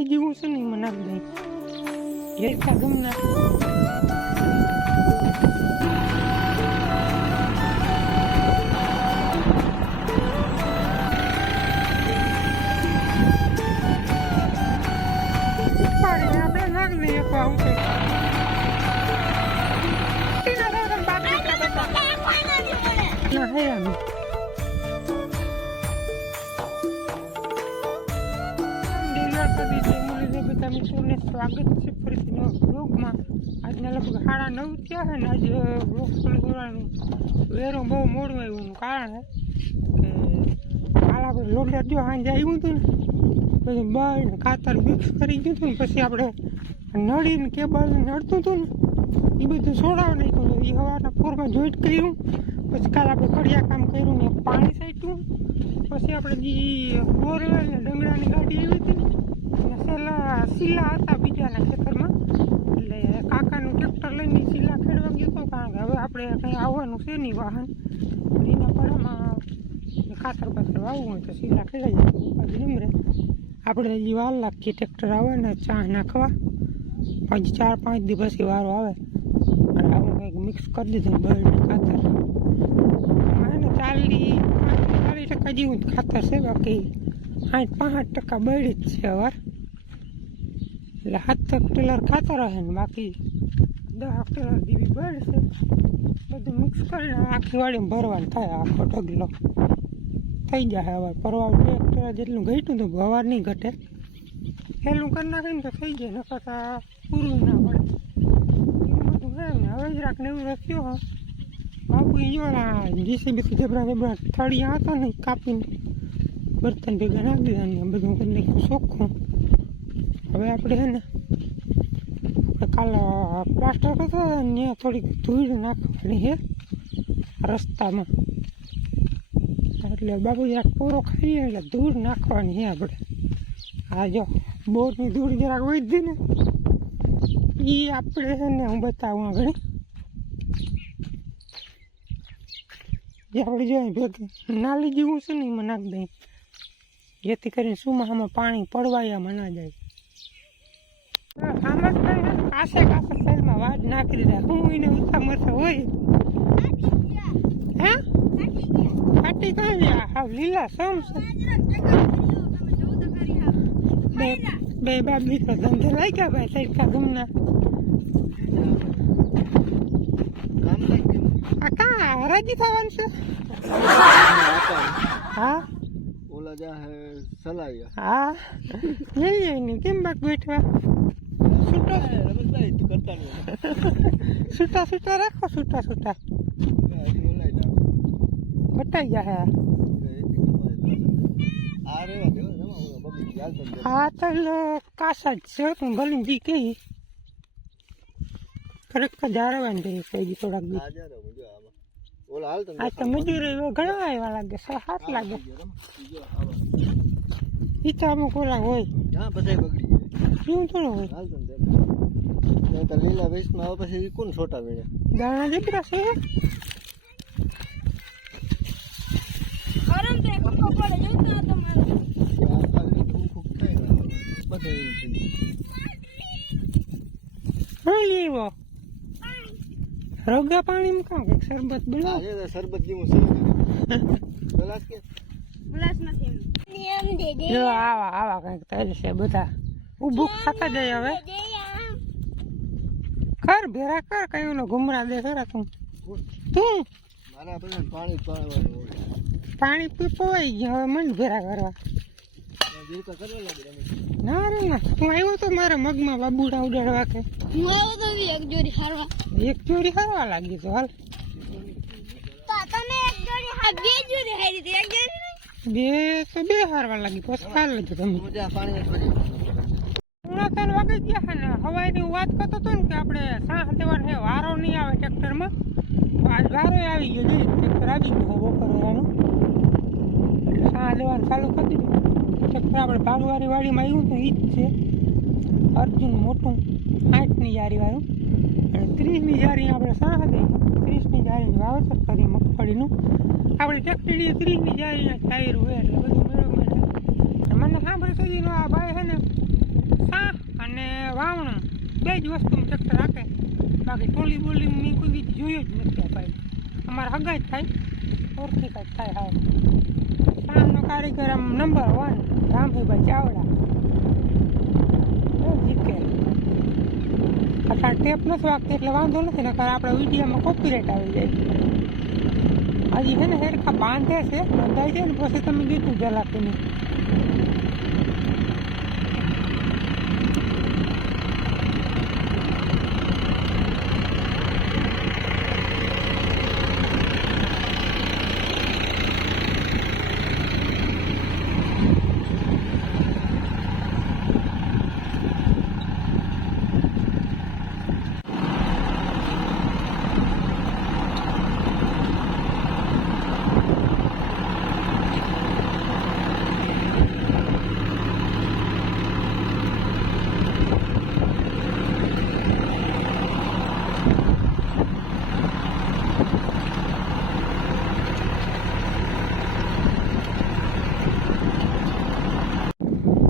નાલી જેવું છે ને નાખી દઈ હેરખા ગમના આપણે સ્વાગત છે. ફરીથી નવા આજના લગભગ સાડા નવ થયા છે ને આજે ચાલુ કરવાનું. વેરો બહુ મોડું આવ્યું કારણ કે કાલ આપણે લોડર જો સાંજે આવ્યું હતું ને. પછી બળ ખાતર મિક્સ કરી ગયું હતું ને, પછી આપણે નળીને કેબલ નડતું હતું ને એ બધું સોડાવ નાખ્યું એ હવાના ફોરમાં જોઈન્ટ કર્યું. પછી કાલે આપણે કડિયા કામ કર્યું ને, પાણી સાઈટ્યું પછી આપણે જે બોરવેલ ને ડંગરાની ગાડી આવી હતી સિલા હતા બીજાના ખેતરમાં. એટલે કાકાનું ટ્રેક્ટર લઈને શીલા ખેડવા ગયો હતો કારણ કે હવે આપણે કંઈ આવવાનું છે નહીં વાહન. એના પડામાં ખાતર પાતર વાવવું હોય તો શીલા ખેડાઈ જાય. નિમરે આપણે હજી વાર લાગીએ ટ્રેક્ટર આવે ને ચા નાખવા. પછી ચાર પાંચ દિવસ વારો આવે. અને આવું કંઈક મિક્સ કરી દીધું બળને ખાતર. ચાલી ચાલીસ ટકા જેવું ખાતર છે બાકી. સાઠ પાંસઠ ટકા બળી જ છે અવાર એટલે સાત ટેલર ખાતર હશે ને બાકી દસ ટેલર દીવી બળ છે બધું મિક્સ કરીને આખી વાડીમાં ભરવાનું થાય, આખો ઢગલો. થઈ જાય હવે પરવા બે ટેલર જેટલું ઘટ્યું તો હવાર નહીં ઘટે. હેલું કરી નાખીને તો થઈ જાય, નકર પૂરું ના પડે. એવું બધું ને, હવે જરાક નવું રખ્યો બાપુ એ જોડા જીસીબી જબરા જબરા થળિયા હતા ને કાપીને. બર્તન ભેગા નાખી દીધા ને બધું કરી નાખ્યું ચોખ્ખું હવે આપણે છે ને કાલે પ્લાસ્ટર કરતા હતા ને, ત્યાં થોડીક ધૂળ નાખવાની છે, રસ્તામાં. એટલે બાબુ જરાક પૂરો ખાઈએ એટલે ધૂળ નાખવાની છે આપણે. આ જો, બોરની ધૂળ જરાક વધી ને એ આપણે છે ને, હું બતાવું આગળ જે આપણે જોઈએ ભેગી નાલી જેવું છે ને, એમાં નાખી દઈએ. જેથી કરીને સુમાહામાં પાણી પડવાયા મના જાય આસે નથી. કાસે કાસે વાડ નાખી દીધા. હું એને ઉતા મરતા હોય. હે? ફાટી કાં ગયા હાવ લીલા સમ બે બે બાપ દીકરો ધંધે ગયા ભાઈ સરખા ગમના. આ કાં હરાજી થવાનું છે? હા? ઓલા જા હે સલાયા હા લઈ ને કેમ બાક બેઠવા છૂટા રમેશભાઈ તું કરતા નહીં. છૂટા છૂટા રાખો છૂટા છૂટા બટાઈ ચાલ તો હા તો કાસા જ છે તું ભલે જી કહી ખરેખર જાળવાની કોઈ થોડાક આ તો આ તો મજૂરી ઘણા આવ્યા લાગે સાત લાગે. ઈ તો અમુક ઓલા હોય. હા બધા બગડી ગયા શું થોડું હોય. હાલ તો નહીં તો લીલા વેસ્ટમાં આવે પછી કોણ છોટા વીણે દાણા દીકરા છે. એવું થઈ હા એવો. રોગા પાણીમાં કાં કંઈક શરબત બનાવ. આજે શરબત જેવું છે. ગલાસ કે? જો આવા આવા કંઈક તરી છે બધા. ઉભું થતા જાય હવે. કર ભેરા કર કઈ ઓલો ઘુમરા દે ખરા તું. તું. મારા બધા પાણી પાણી પીપોવાઈ ગયા હવે મન ભેરા કરવા જીવતા કરવા લાગે રમેશ ના રે ના હું આવ્યો તો મારા મગમાં બાબુડા ઉડાડવા કે? એક ચોરી હારવા. લાગી તો હાલ. બે તો બે હારવા લાગી પછી હાલ લીધું તમે. મજા પાણી ત્રણ વાગે ગયા છે ને હવાઈની હું વાત કરતો હતો ને કે આપણે સાહ દેવાનો છે વારો નહીં આવે ટ્રેક્ટરમાં. તો આજ વારો આવી ગયો જોઈએ ટ્રેક્ટર આવી ગયું બપોર એટલે દેવાનું ચાલુ કરી દીધું. ટ્રેક્ટર આપણે ભાગવારી વાડીમાં આવ્યું તો એ જ છે. અર્જુન મોટું, આઠની જારીવાળું અને ત્રીસની જારી આપણે સાહ દઈ ત્રીસની જારીનું વાવેતર કરી મગફળીનું. આપણે ટેક્ટરી ત્રીસની જારીના ટાયર હોય એટલે બધું મેળવ મેળવે મને સાંભળે સુધીનો આ ભાઈ છે ને સાહ અને વાવણું. બે જ વસ્તુમાં ટ્રેક્ટર રાખે બાકી ટોલી બોલી મેં કોઈ જોયો જ નથી આ ભાઈ. અમારા હગા જ થાય. ઓળખી કાંઈક થાય હાવ. સામનો કારીગર આમ નંબર વન રામભાઈ ચાવડા જીકે. કારણ ટેપ નથી વાગતી, એટલે વાંધો નથી ને કારણ આપણે વિડીયોમાં કોપીરાઇટ આવી જાય. હજી છે ને, હેરખા બાંધે છે, બંધાઈ જાય ને, પછી તમે દીધું જલાપીને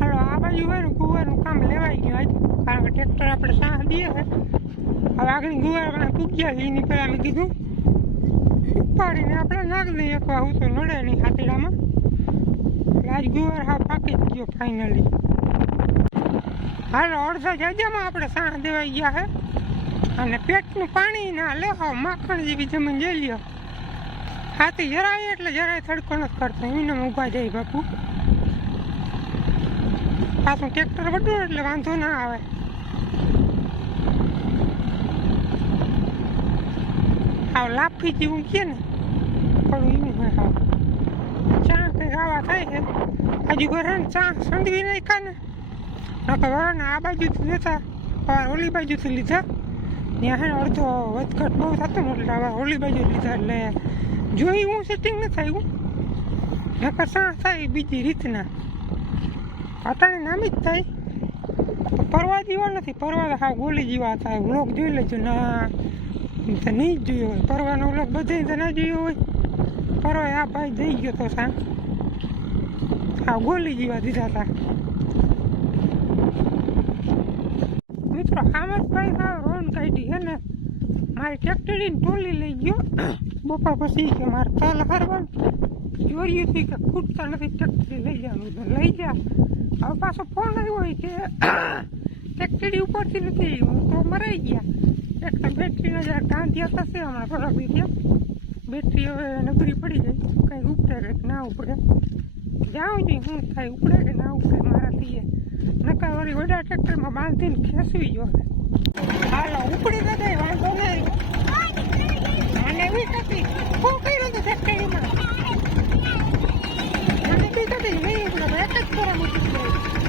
હાલો આ બાજુ હોય ને ગુવારનું કામ લેવાઈ ગયું આજ કારણ કે ટ્રેક્ટર આપણે સાહ દઈએ છે હવે આગળ પૂગ્યા એની પહેલાં મેં કીધું ઉપાડીને આપણે નાખ દઈએ એકવાર હું તો નડે નહીં હાથીડામાં આજ ગુવાર હા પાકી જ ગયો ફાઇનલી હાલો, અડધા જાજામાં આપણે સાણ દેવાઈ ગયા હે. અને પેટનું પાણી ના લે માખણ જેવી જમીન જઈ લ્યો. હાથી જરાય એટલે જરાય થડકો નથી કરતો. એને ઊભા જાય બાપુ. પાછું ટ્રેક્ટર વધુ એટલે વાંધો ના આવે. હાવ લાફી જેવું કે ને. પણ એવું હોય હા ચા કંઈક આવા થાય છે? હજુ ઘરે ચા સંડવી નહીં કા ને. નકર વરાને આ બાજુથી લેતા હવે ઓલી બાજુથી લીધા. ત્યાં હે અડધો વધઘટ બહુ થતો ને એટલે હવે ઓલી બાજુ લીધા એટલે જોઈ હું સેટિંગ ન થાય નકર ચા થાય બીજી રીતના. અટાણે નામી જ થાય. પરવા જેવા નથી, પરવા હા ગોલી જેવા થાય. વ્લોગ જોઈ લેજો. ના. તો નહીં જોયું હોય. પરવાનો ઓલો બધે તો ના જોયો હોય. પરવા આ ભાઈ જઈ ગયો તો સા આ ગોલી જેવા દીધા હતા મિત્રો હામદભાઈ હા રોન કાઢી હે ને. મારી ટ્રેક્ટરીની ટોલી લઈ ગયો. બપોર પછી કે મારે તલ હારવાનું. જોયું હતું કે ખૂટતા નથી ટ્રેક્ટરી લઈ જવાનું લઈ જા. હવે પાછો ફોન આવ્યો હોય કે ટ્રેક્ટરી ઉપરથી નથી તો મરાઈ ગયા. એક બેટરીનો જરાક જરા ગાંધિયા થશે હમણાં થોડાક દિવસ બેટરી હવે નબળી પડી જાય. કંઈ ઉપડે કે ના ઉપડે? જાઉં નહીં શું થાય ઉપડે કે ના ઉપડે? મારાથી એ નકા વળી વડા ટ્રેક્ટરમાં બાંધીને ખેંચવી જો હાલો, ઉપડી તો જાય, વાંધો નહીં. અને એવી હતી શું ફેક્ટરીમાં? મને બી થતી નહીં એક જ હતું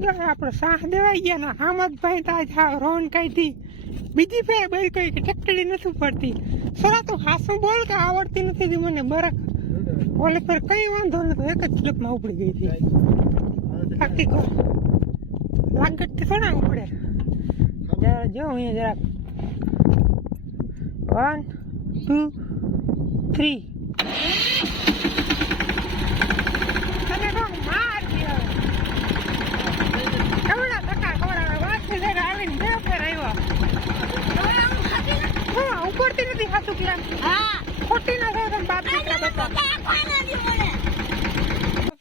છ વાગ્યા આપણે સાહ દેવાઈ ગયા ને હામદભાઈ તો આજ રોન કાઢી. બીજી ફેર બે કઈ ટેક્ટરી નથી પડતી. સોરા તું હાસું બોલ કે આવડતી નથી મને બરક. ઓલે ફેર કઈ વાંધો નથી એક જ ઝડપમાં ઉપડી ગઈ હતી બાકી કો લાગત થોડા ઉપડે. જરા જો અહીંયા જરાક વન ટુ થ્રી તને કહું માર દે હવે. કેવડા ધક્કા ખવડાવે? વાંચી જરા આવીને બે ફેર આવ્યો. હા, ઉપડતી સાચું કિરણ. ખોટી ના થાય બાપ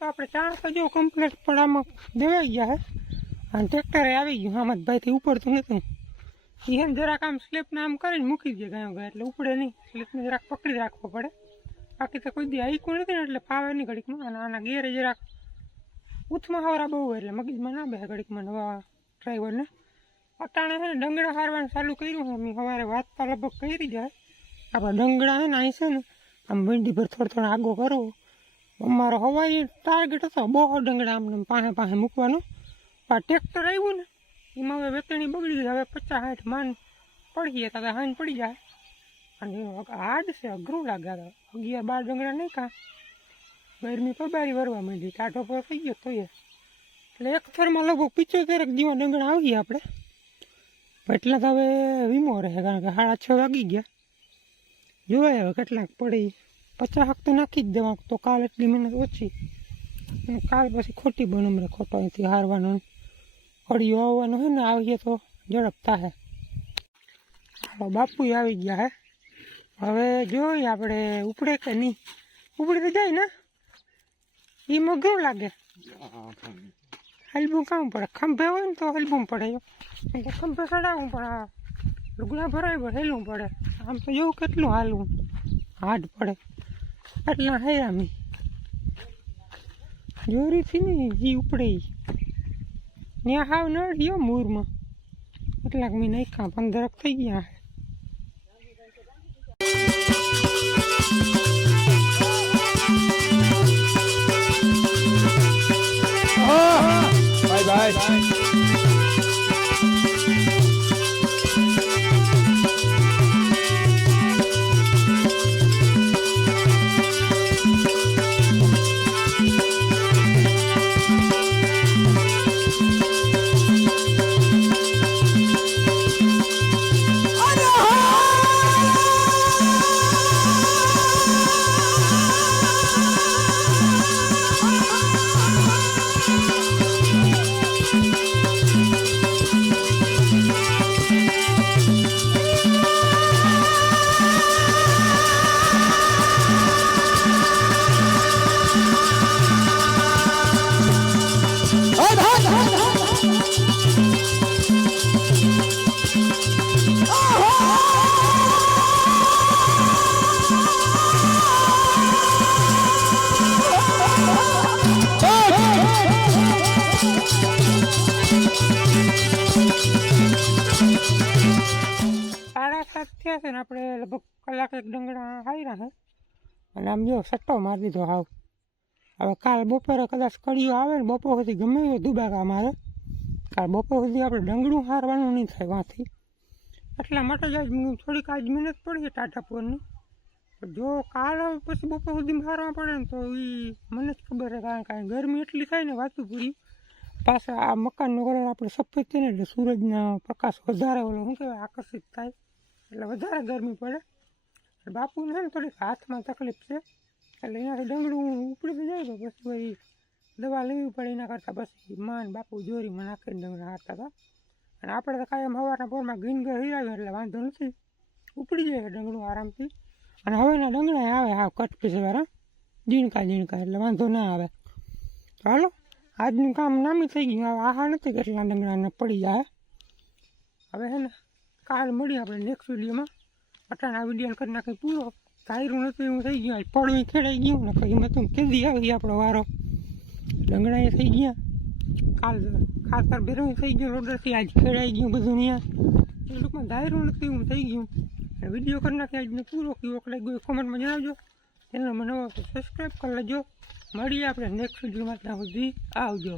આપણે ચારસો જેવું કમ્પ્લેટ પણ આમાં દેવાઈ ગયા હે. અને ટ્રેક્ટરે આવી ગયું. હામદભાઈથી ઉપડતું નથી એને જરાક આમ સ્લેપને આમ કરીને મૂકી દે ગાયો ગયા. એટલે ઉપડે નહીં. સ્લેપને જરાક પકડી રાખવો પડે. બાકી તો કોઈ દી આઈકું નથી ને એટલે ફાવે નહીં ઘડીકમાં. અને આના ગેરે જરાક ઉથમાં હવરા બહુ હોય એટલે મગજમાં ના બે ઘડીકમાં નવા ડ્રાઈવરને અટાણે છે ને ડંગડા હારવાનું ચાલુ કર્યું છે. મેં સવારે વાત તો લગભગ કરી જાય આપણા ડંગડા છે ને અહીં છે ને, આમ ભીંડી પર થોડો થોડો આગો કરવો અમારો હવાઈ ટાર્ગેટ હતો. બહુ ડંગડા આમને આમ પાસે પાસે મૂકવાનો. આ ટ્રેક્ટર આવ્યું ને, એમાં હવે વેતણી બગડી ગઈ. હવે પચાસ સાઠ માન પડીએ તો હાન પડી જાય. અને હાડ છે અઘરું લાગે હવે. અગિયાર બાર ડંગરા નહીં કાં ગરમી પબારી વરવા માંડી. ટાઢો પર થઈ ગયો તોય એટલે એક થરમાં લગભગ પિચોતેર દીવા ડંગણા આવીએ આપણે. એટલા તો હવે વીમો રહે, કારણ કે સાડા છ વાગી ગયા. જોવાય હવે કેટલાક પડી. પચાસ હક તો નાખી જ દેવા તો કાલ એટલી મહેનત ઓછી. કાલ પછી ખોટી બનમ રે ખોટો અહીંથી હારવાનો. અડિયો આવવાનો હોય ને, આવીએ તો ઝડપતા હે હાલો બાપુ આવી ગયા હે. હવે જોઈએ આપણે ઉપડે કે નહીં? ઉપડે તો જાય ને? એ કેવું લાગે? હલબું કામ પડે? ખંભે હોય ને તો હલબું પડે એમ. ખંભે ચડાવવું પડે લુગડા ભરાય પડે હેલવું પડે. આમ તો એવું કેટલું હાલવું? હાડ પડે. એટલા હે આમી જોરીથી ને જી ઉપડે. ત્યાં હાવ નડ્યો મૂરમાં. એટલાક મેં નાખ્યા, પંદરક થઈ ગયા. Bye bye. લગભગ એક ડંગડા હાર્યા છે. અને આમ જો સટ્ટો મારી દીધો હાવ. હવે કાલ બપોરે કદાચ કડીઓ આવે ને બપોર સુધી ગમે એવો દુબાકા મારે. કાલ બપોર સુધી આપણે ડંગડું હારવાનું નહીં થાય વાંથી. એટલા માટે જ આજ થોડીક આજ મહેનત પડી છે ટાટાપુરની જો કાલ પછી બપોર સુધી મારવા પડે ને તો એ મને જ ખબર છે કારણ કે ગરમી એટલી થાય ને વાતું પૂરી. પાછા આ મકાનનો કલર આપણે સફેદ છે ને એટલે સૂરજના પ્રકાશ વધારે ઓલો શું કહેવાય, આકર્ષિત થાય. એટલે વધારે ગરમી પડે. બાપુને છે ને થોડીક હાથમાં તકલીફ છે. એટલે એનાથી ડંગડું ઉપડી જાય તો પછી વળી દવા લેવી પડે એના કરતાં બસ માન બાપુ જોરીમાં નાખીને ડંગડા હારતા હતા. અને આપણે તો કાયમ સવારના પોરમાં ગ્રીન ઘર હિરાવ્યો એટલે વાંધો નથી. ઉપડી જાય ડંગડું આરામથી. અને હવેના ડંગડા આવે હા કટ પીસ વાળા ઝીણકા ઝીણકા એટલે વાંધો ના આવે. તો હાલો, આજનું કામ નામી થઈ ગયું. હવે આહા નથી કેટલા ડંગરાને પડી જાય. હવે છે ને કાલ મળીએ આપણે નેક્સ્ટ વિડીયોમાં અટાણ વીડિયો કરી નાખી પૂરો. કાયરું નથી એવું થઈ ગયું. પડવી ખેડાઈ ગયું ને કંઈ મેં તું કેદી આવી આપણો વારો. ડંગડા એ થઈ ગયા. કાલ ખાતર બેરવું થઈ ગયું રોડરથી આજ ખેડાઈ ગયું બધું ત્યાં એ લોકોમાં ધાયરું નથી એવું થઈ ગયું. અને વીડિયો કરી નાખી આજને પૂરો કેવો લાગ્યો ગયો કોમેન્ટમાં જણાવજો. ચેનલ મને સબસ્ક્રાઈબ કરી લેજો. મળીએ આપણે નેક્સ્ટ વિડીયોમાં ત્યાં સુધી. આવજો.